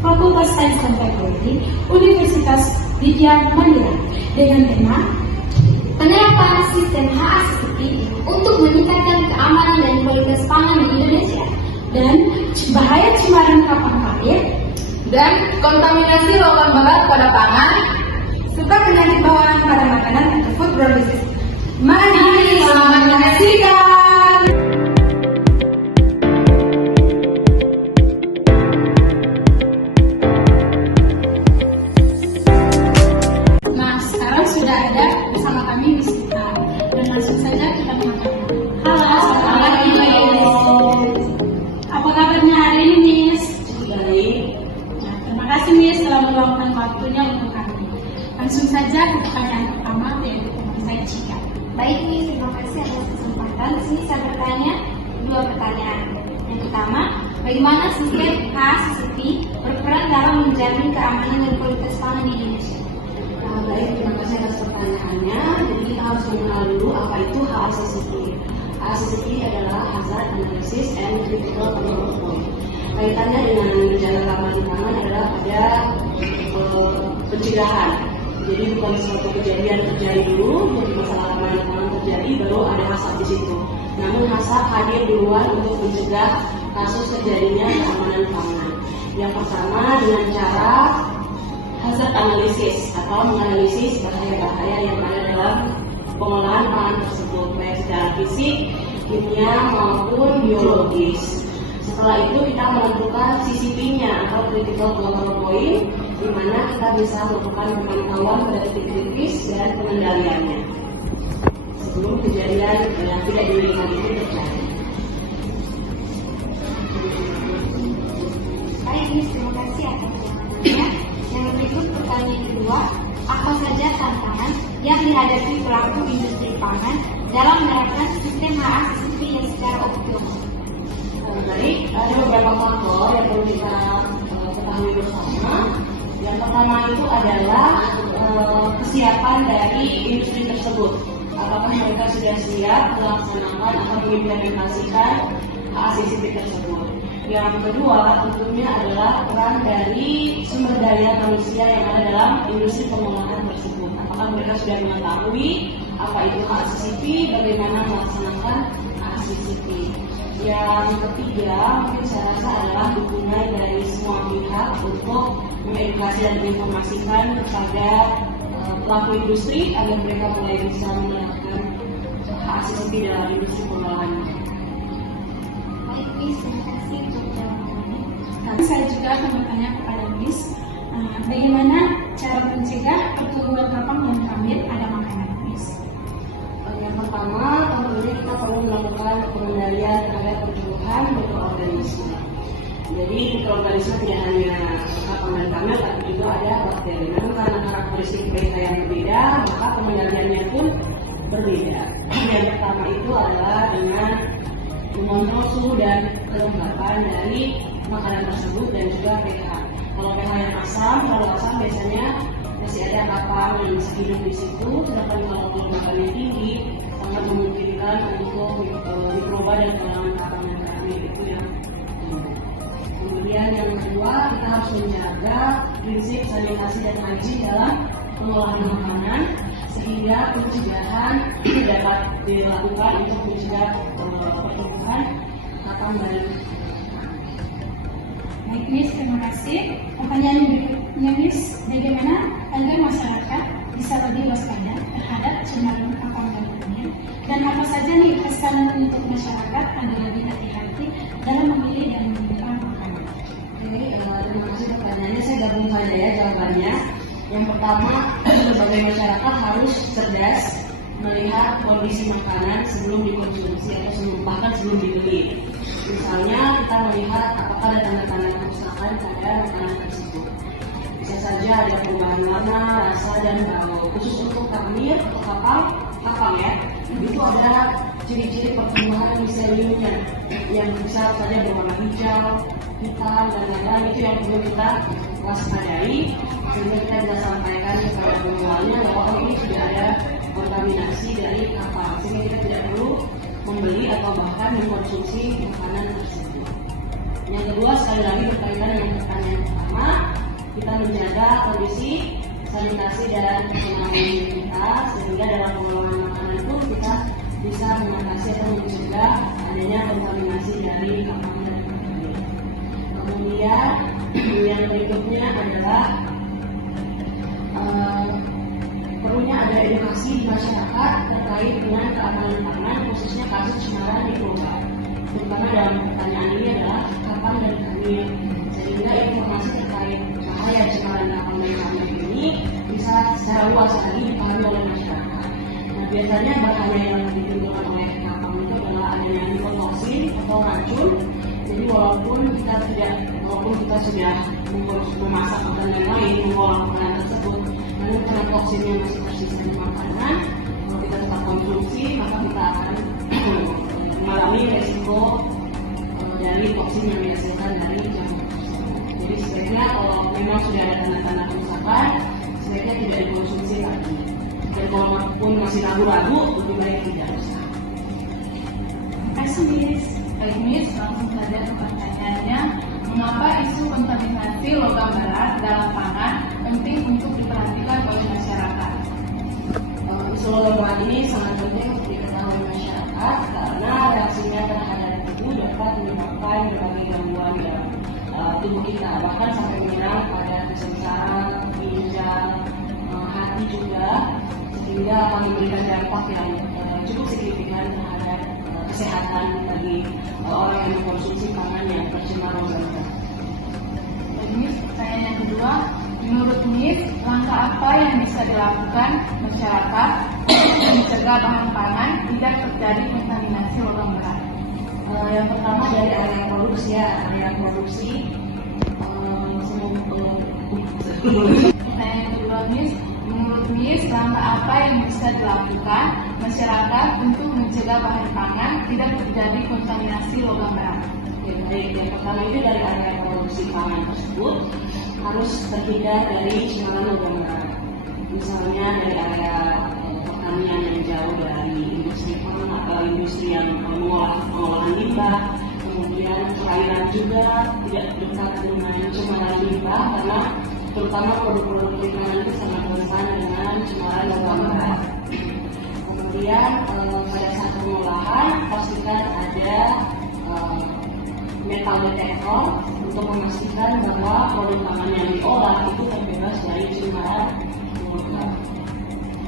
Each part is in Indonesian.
Fakultas Sains dan Teknologi Universitas Widya Mandira dengan tema penerapan sistem HACCP untuk meningkatkan keamanan dan kualitas pangan di Indonesia dan bahaya cemaran papan air dan kontaminasi logam berat pada pangan serta penyakit bawaan pada makanan atau foodborne disease. Mari selamat menyaksikan. Nah, sekarang sudah ada bersama kami Miss Gita. Dan langsung saja kita mengenal. Halo, selamat pagi Miss. Apa kabarnya hari ini Miss? baik. Nah, terima kasih Miss telah meluangkan waktunya untuk kami. Langsung saja ke pertanyaan pertama yaitu teman saya Cika. Baik nih, terima kasih atas kesempatan. Di sini saya bertanya dua pertanyaan. Yang pertama, bagaimana sistem HACCP berperan dalam menjamin keamanan dan kualitas pangan di Indonesia? Baik, terima kasih atas pertanyaannya. Jadi kita harus mengenal dulu apa itu HACCP. HACCP adalah Hazard Analysis and Critical Control Point. Kaitannya dengan menjaga keamanan pangan adalah pada pencegahan. Jadi bukan suatu kejadian terjadi dulu, jadi masalah keamanan pangan terjadi baru ada HACCP di situ. Namun HACCP hadir duluan untuk mencegah kasus terjadinya keamanan pangan. Yang pertama dengan cara hazard analysis atau menganalisis bahaya-bahaya yang ada dalam pengolahan pangan tersebut, baik secara fisik, kimia maupun biologis. Setelah itu kita menentukan CCP-nya atau Critical Control Point, di mana kita bisa melakukan pemantauan pada titik kritis dan pengendaliannya sebelum kejadian yang tidak diinginkan itu terjadi. Baik, Miss, terima kasih atas jawabannya. Yang berikut pertanyaan kedua, apa saja tantangan yang dihadapi pelaku industri pangan dalam menerapkan sistem HACCP yang secara optimal? Baik, ada beberapa faktor yang perlu kita ketahui bersama. Yang pertama itu adalah kesiapan dari industri tersebut. Apakah mereka sudah siap melaksanakan atau mengimplementasikan HACCP tersebut. Yang kedua tentunya adalah peran dari sumber daya manusia yang ada dalam industri pengolahan tersebut. Apakah mereka sudah mengetahui apa itu HACCP, bagaimana melaksanakan HACCP. Yang ketiga mungkin saya rasa adalah dukungan dari semua pihak untuk mengedukasi dan menginformasikan kepada pelaku industri agar mereka mulai bisa menerapkan HACCP dalam industri pengolahan. Baik, Miss, terima kasih untuk jawabannya. Nah, saya juga akan bertanya kepada Miss, bagaimana cara mencegah pertumbuhan kapang yang hamil pada makanan Miss? Yang pertama, tentunya kita perlu melakukan pengendalian terhadap pertumbuhan mikroorganisme. Jadi mikroorganisme tidak hanya kapang dan kamel, tapi juga ada bakteri. Namun karena karakteristik mereka yang berbeda, maka pengendaliannya pun berbeda. Yang pertama itu adalah dengan mengontrol suhu dan kelembapan dari makanan tersebut dan juga pH. Kalau pH yang asam, kalau asam biasanya masih ada kapang yang bisa hidup di situ, sedangkan kalau kelembapannya tinggi sangat memungkinkan untuk mikroba dan kalangan kapang yang terakhir itu yang kemudian yang kedua kita harus menjaga prinsip sanitasi dan hygiene dalam pengolahan makanan sehingga pencegahan dapat dilakukan untuk mencegah pertumbuhan kapang dan Baik Miss, terima kasih. Pertanyaan berikutnya Miss, bagaimana agar masyarakat bisa lebih waspada terhadap cemaran kapang dan kimia? Dan apa saja nih pesan untuk masyarakat agar lebih hati-hati dalam memilih dan menggunakan makanan? Oke, terima kasih pertanyaannya. Saya gabung saja ya jawabannya. Yang pertama, sebagai masyarakat harus cerdas melihat kondisi makanan sebelum dikonsumsi atau bahkan sebelum dibeli. Misalnya kita melihat apakah ada tanda-tanda kerusakan pada makanan tersebut. Bisa saja ada perubahan warna, rasa dan bau. Khusus untuk kamir atau kapang ya, itu ada ciri-ciri pertumbuhan miseliumnya yang bisa saja berwarna hijau, hitam dan lain-lain. Itu yang perlu kita waspadai sehingga kita bisa sampaikan kepada penjualnya bahwa ini sudah ada kontaminasi dari kapal sehingga kita tidak perlu membeli atau bahkan mengkonsumsi makanan tersebut. Yang kedua, sekali lagi berkaitan dengan pertanyaan pertama, kita menjaga kondisi sanitasi dan keamanan kita sehingga dalam pengelolaan makanan pun kita bisa mengatasi atau mencegah adanya kontaminasi dari kapal dan ikan. Kemudian yang berikutnya adalah perlunya ada edukasi di masyarakat terkait dengan keamanan pangan, khususnya kasus cemaran mikroba. Terutama dalam pertanyaan ini adalah kapan dan kamil, sehingga informasi terkait bahaya cemaran kapal dan kamil ini bisa secara luas lagi dipahami oleh masyarakat. Nah, biasanya bahaya yang ditimbulkan oleh kapal itu adalah adanya mikotoksin atau racun. Jadi walaupun kita sudah memasak makanan yang lain, mengolah makanan tersebut, namun karena toksinnya masih tersisa di makanan, kalau kita tetap konsumsi, maka kita akan mengalami resiko dari toksin yang dihasilkan dari jamur tersebut. Jadi sebaiknya kalau memang sudah ada tanda-tanda kerusakan, sebaiknya tidak dikonsumsi lagi. Dan kalaupun masih ragu-ragu, lebih baik tidak usah. Terima kasih, Miss. Baik, Miss, langsung saja ke pertanyaannya. Mengapa isu kontaminasi logam berat dalam pangan penting untuk diperhatikan oleh masyarakat? Isu logam berat ini sangat penting untuk diketahui masyarakat karena reaksinya terhadap itu dapat menyebabkan berbagai gangguan dalam tubuh kita, bahkan sampai menyerang pada sistem saraf, ginjal, hati juga, sehingga akan memberikan dampak yang cukup signifikan terhadap kesehatan bagi orang yang mengkonsumsi pangan yang tercemar logam berat. Miss, pertanyaan yang kedua, menurut Miss, langkah apa yang bisa dilakukan masyarakat untuk mencegah bahan pangan tidak terjadi kontaminasi logam berat? Yang pertama dari area produksi ya, area produksi. Pertanyaan yang kedua, Miss, menurut Miss, langkah apa yang bisa dilakukan masyarakat untuk mencegah bahan pangan tidak terjadi kontaminasi logam berat? Baik, yang pertama itu dari area produksi pangan tersebut harus terhindar dari cemaran logam berat. Misalnya dari area pertanian yang jauh dari industri pangan atau industri yang pengolahan limbah, kemudian perairan juga tidak dekat dengan cemaran limbah karena terutama produk-produk perikanan itu sangat rentan dengan cemaran logam berat. Kemudian pada saat pengolahan pastikan ada metal detektor untuk memastikan bahwa produk pangan yang diolah itu terbebas dari cemaran logam.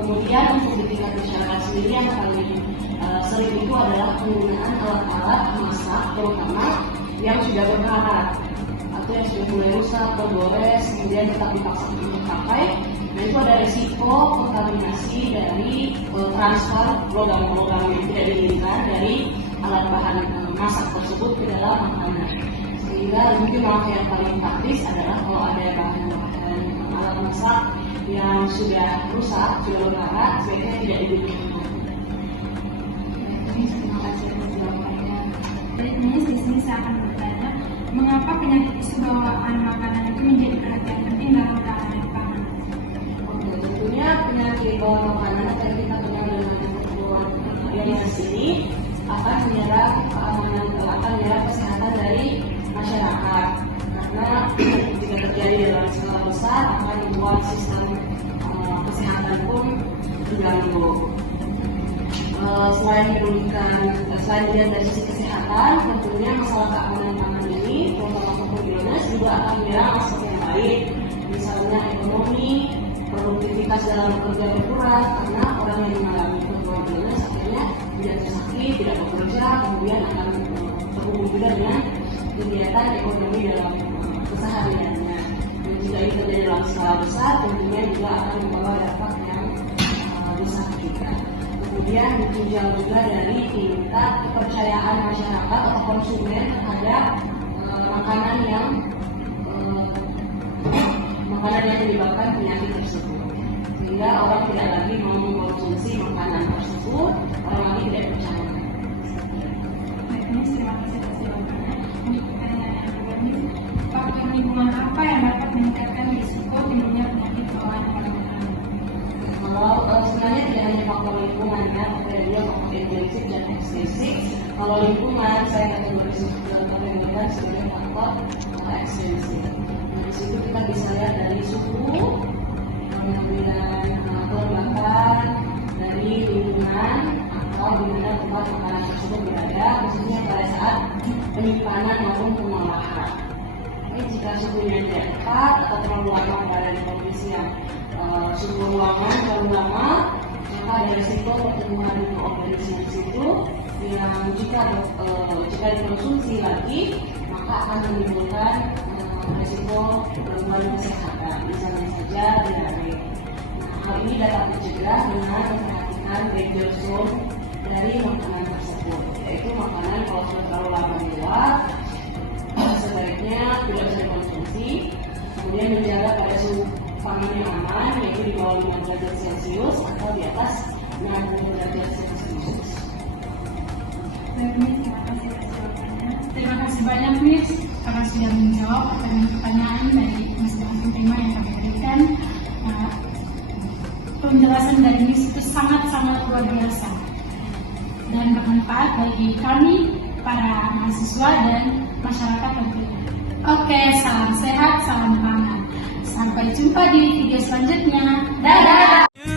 Kemudian untuk di tingkat masyarakat sendiri yang paling sering itu adalah penggunaan alat-alat masak terutama yang sudah berkarat atau yang sudah mulai rusak atau gores kemudian tetap dipaksa untuk dipakai. Nah itu ada risiko kontaminasi dari transfer logam-logam yang tidak diinginkan dari alat bahan masak tersebut ke dalam makanan. Sehingga mungkin langkah yang paling praktis adalah kalau ada bahan-bahan alat masak yang sudah rusak, sudah berkarat, sebaiknya tidak digunakan. Terima kasih atas jawabannya. Baik, Miss, di sini saya akan bertanya, mengapa penyakit isu bawaan makanan itu menjadi perhatian penting dalam keamanan pangan? Oke, tentunya penyakit bawaan makanan atau yang kita kenal dengan bawaan varians ini akan menyerang keamanan, akan menyerang kesehatan dari masyarakat karena jika terjadi dalam skala besar akan membuat sistem kesehatan pun terganggu. Selain dilihat dari sisi kesehatan, tentunya masalah keamanan pangan ini, terutama untuk biogas juga akan menyerang aspek yang lain, misalnya ekonomi, produktivitas dalam bekerja berkurang karena orang yang mengalami kebutuhan biogas akhirnya tidak tersakit, tidak bekerja, kemudian akan terhubung juga dengan kegiatan ekonomi dalam kesehariannya. Dan jika ini terjadi dalam skala besar, tentunya juga akan membawa dampak yang disakitkan. Kemudian ditinjau juga dari tingkat kepercayaan masyarakat atau konsumen terhadap makanan yang menyebabkan penyakit tersebut, sehingga orang tidak lagi mau mengkonsumsi makanan tersebut, orang lagi tidak percaya. Baik, Miss, terima kasih atas jawabannya. Untuk pertanyaan yang kedua, Miss, faktor lingkungan apa yang dapat meningkatkan risiko timbulnya penyakit bawaan pada makanan? Kalau sebenarnya tidak hanya faktor lingkungan ya, tapi ada juga faktor intrinsik dan ekstrinsik. Kalau lingkungan saya kategorikan sebagai faktor ekstrinsik. Nah, di situ kita bisa lihat dari suhu, kemudian kelembapan, dari lingkungan atau di mana tempat makanan tersebut berada, khususnya pada saat penyimpanan maupun pengolahan. Ini jika suhunya tidak tepat atau terlalu lama berada di kondisi yang suhu ruangan terlalu lama, maka ada risiko pertumbuhan mikroorganisme di situ yang jika dikonsumsi lagi maka akan menimbulkan risiko gangguan kesehatan, misalnya saja diare. Hal ini dapat dicegah dengan memperhatikan danger zone dari makanan tersebut, yaitu makanan kalau sudah terlalu lama di luar sebaiknya tidak bisa dikonsumsi. Kemudian menjaga pada suhu pangan yang aman, yaitu di bawah 5 derajat Celcius atau di atas 60 derajat Celcius. Terima kasih banyak Miss karena sudah menjawab pertanyaan dari masing-masing tema yang kami berikan. Penjelasan dari Miss itu sangat-sangat luar biasa dan bermanfaat bagi kami, para mahasiswa dan masyarakat tentunya. Oke, salam sehat, salam pangan. Sampai jumpa di video selanjutnya. Dadah!